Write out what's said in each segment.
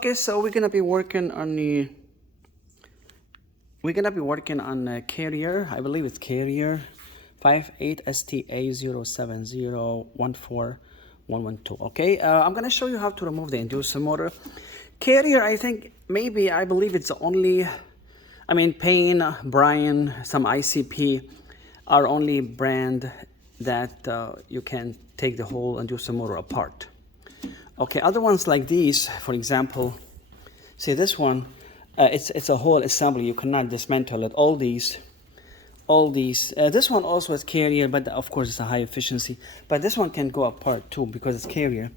Okay, so we're gonna be working on a carrier. I believe it's carrier 58STA070-14112. Okay, I'm gonna show you how to remove the inducer motor. Carrier, I believe it's the only, Payne, Brian, some ICP are only brand that you can take the whole inducer motor apart. Okay, other ones like these, for example, see this one, it's a whole assembly. You cannot dismantle it. All these. This one also is carrier, but of course it's a high efficiency. But this one can go apart too because it's carrier.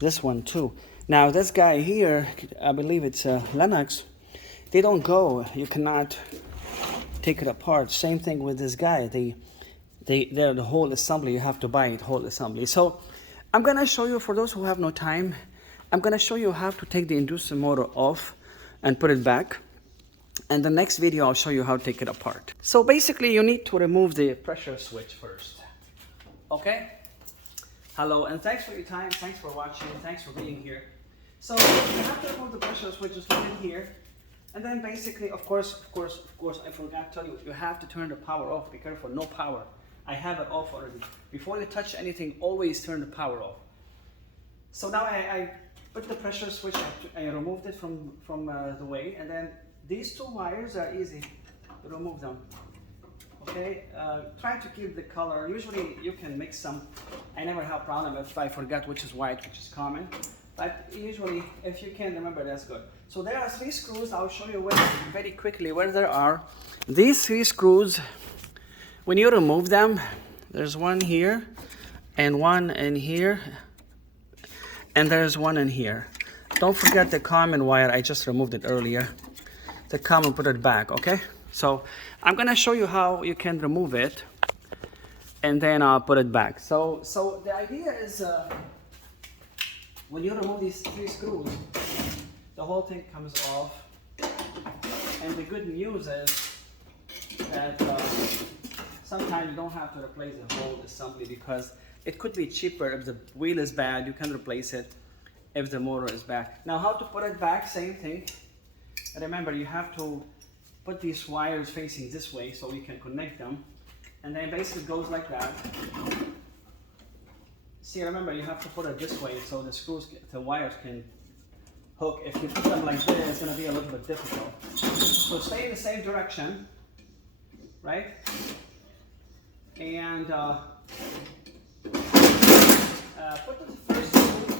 This one too. Now this guy here, I believe it's Lennox. They don't go. You cannot take it apart. Same thing with this guy. They're the whole assembly. You have to buy it whole assembly. So I'm gonna show you, for those who have no time, I'm gonna show you how to take the inducer motor off and put it back. And the next video I'll show you how to take it apart. So basically you need to remove the pressure switch first. Okay? Hello, and thanks for your time, thanks for watching, thanks for being here. So you have to remove the pressure switch, just put it here. And then basically, of course, I forgot to tell you, you have to turn the power off. Be careful, no power. I have it off already. Before you touch anything, always turn the power off. So now I put the pressure switch, I removed it from the way, and then these two wires are easy to remove them. Okay, try to keep the color. Usually you can mix some. I never have problem if I forget which is white, which is common. But usually, if you can remember, that's good. So there are 3 screws. I'll show you very quickly where there are. These 3 screws, when you remove them, there's one here, and one in here, and there's one in here. Don't forget the common wire. I just removed it earlier. The common, put it back, okay? So I'm gonna show you how you can remove it, and then I'll put it back. So the idea is, when you remove these 3 screws, the whole thing comes off. And the good news is that sometimes you don't have to replace the whole assembly, because it could be cheaper. If the wheel is bad, you can replace it if the motor is bad. Now how to put it back, same thing. Remember, you have to put these wires facing this way so you can connect them. And then basically it goes like that. See, remember, you have to put it this way so the wires can hook. If you put them like this, it's going to be a little bit difficult. So stay in the same direction, right? And put the first screw.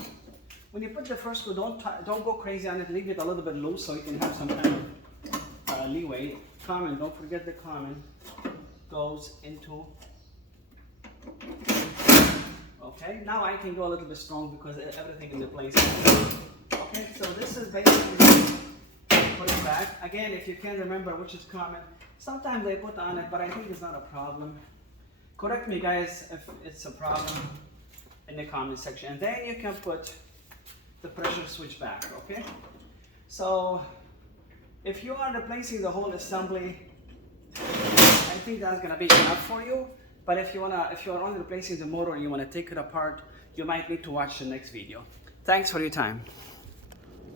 When you put the first screw, don't go crazy on it. Leave it a little bit loose so you can have some kind of leeway. Common, don't forget the common goes into. Okay, now I can go a little bit strong because everything is in place. Okay, so this is basically put it back. Again, if you can't remember which is common, sometimes they put on it, but I think it's not a problem. Correct me, guys, if it's a problem in the comment section. And then you can put the pressure switch back, okay? So if you are replacing the whole assembly, I think that's gonna be enough for you. But if you are only replacing the motor and you wanna take it apart, you might need to watch the next video. Thanks for your time.